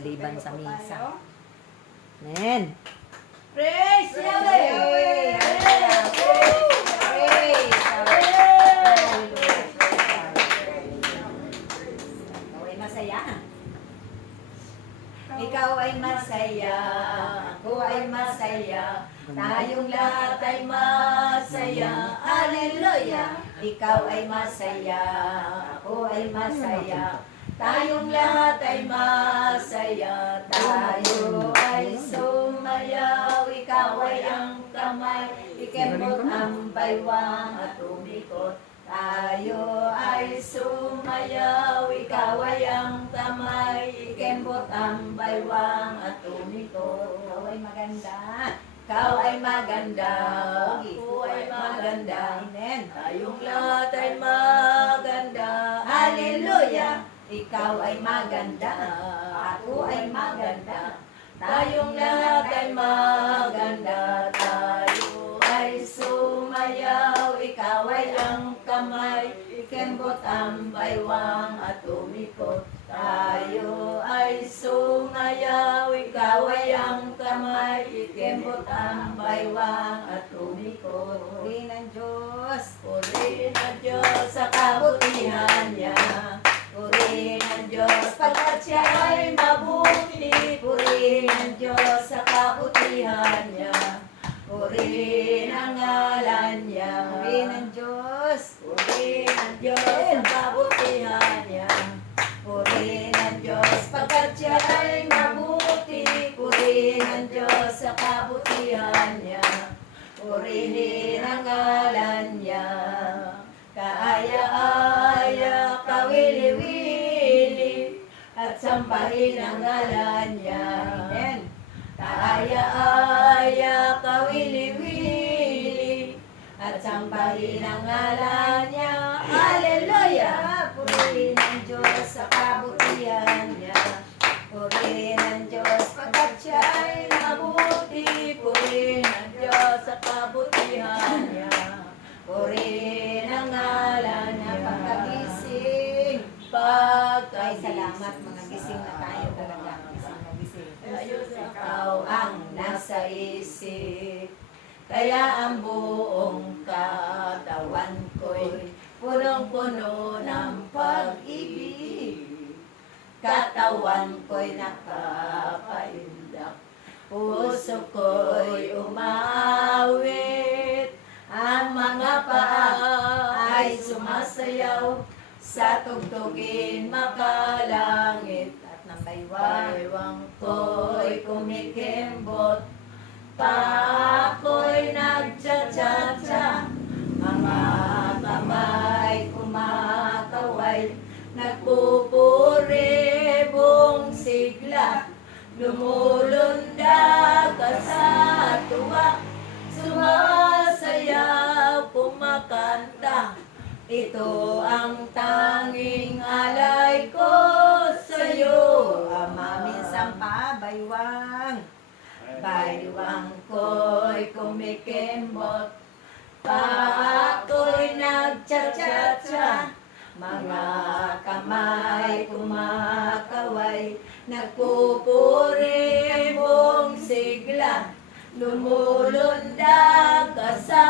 maliban sa misa. Amen. Praise Yahweh! Ikaw ay masaya, ako ay masaya, tayong lahat ay masaya, haleluya. Ikaw ay masaya, ako ay masaya, tayong lahat ay masaya, tayo ay sumayaw, ikaw ay ang kamay, ikemot ang baywang at umikot. Tayo ay sumayaw, ikaw ay ang kamay, ikembot ang baywang at umikot. Ikaw ay maganda, ikaw ay maganda, ako ay maganda, amen. Tayong lahat ay maganda, haleluya. Ikaw ay maganda, ako ay maganda, tayong lahat ay maganda, tayo ay sumayaw, ikaw ay ang kamay, ikembot ang baywang at umikot. Tayo ay sumayaw, ikaw ay ang kamay, ikembot ang baywang at umikot. Purihin ang Diyos, purihin ang Diyos sa kabutihan niya. Purihin ang Diyos pagkat siya ay mabuti, purihin ang Diyos sa kabutihan niya. Purihin ang ngalan niya, purihin ang Diyos, purihin ang Diyos sa kabutihan niya. Purihin ang Diyos pagkat siya ay mabuti, purihin ang Diyos sa kabutihan niya. Purihin ang ngalan niya, kaaya-aya, kawili-wili, at sambahin ang ngalan niya. Amen. Kaaya-aya, kawili-wili, at sambahin ang ngalan niya. Haleluya! Purihin ang Diyos sa kabutihan niya. Purihin ang Diyos pagkat siya ay mabuti. Purihin ang Diyos sa kabutihan niya. Purihin ang ngalan niya. Pagkagising, ay salamat mga gising na tayo talaga. Ikaw ang nasa isip, kaya ang buong katawan ko'y punong-puno ng pag-ibig. Katawan ko'y nakapaindak, puso ko'y umawit, ang mga paa ay sumasayaw, sa tugtugin makalangit. Ng baywang ko'y kumikembot, pa-ako'y nagcha-cha-cha, mga kamay kumakaway, nagpupuri buong sigla, lumulundag ka sa tuwa, sumasayaw, kumakanta. Ito ang tanging alay ko sa'yo, Ama. Minsan pa, baywang, baywang ko'y kumikembot, pa ako'y nagcha-cha-cha, mga kamay kumakaway, nagpupuri buong sigla, lumulundag ka sa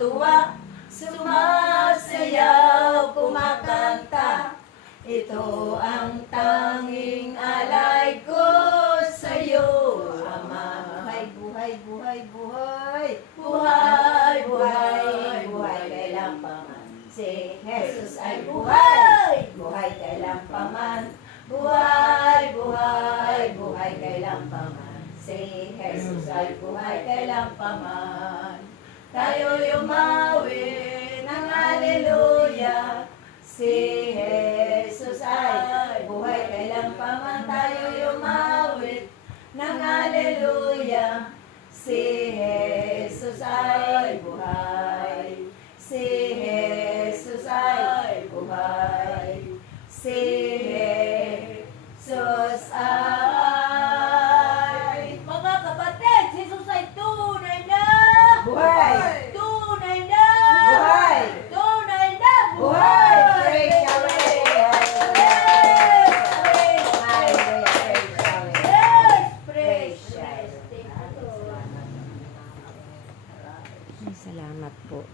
tuwa, sumasayaw, kumakanta. Ito ang tanging alay ko sa'yo, Ama. Buhay, buhay, buhay, buhay, buhay, buhay, kailanpaman. Si Jesus ay buhay, buhay kailanpaman. Buhay, buhay, buhay kailanpaman. Si Jesus ay buhay kailanpaman. Tayo'y umawit ng haleluya, si Jesus ay buhay kailanpaman. Tayo'y umawit ng haleluya, si Jesus ay buhay, si Jesus ay buhay, si Jesus ay. Mga kapatid, si Jesus ay tunay na buhay. Tunay na buhay. Tunay na buhay. Praise Yahweh. Praise Yahweh. Salamat po.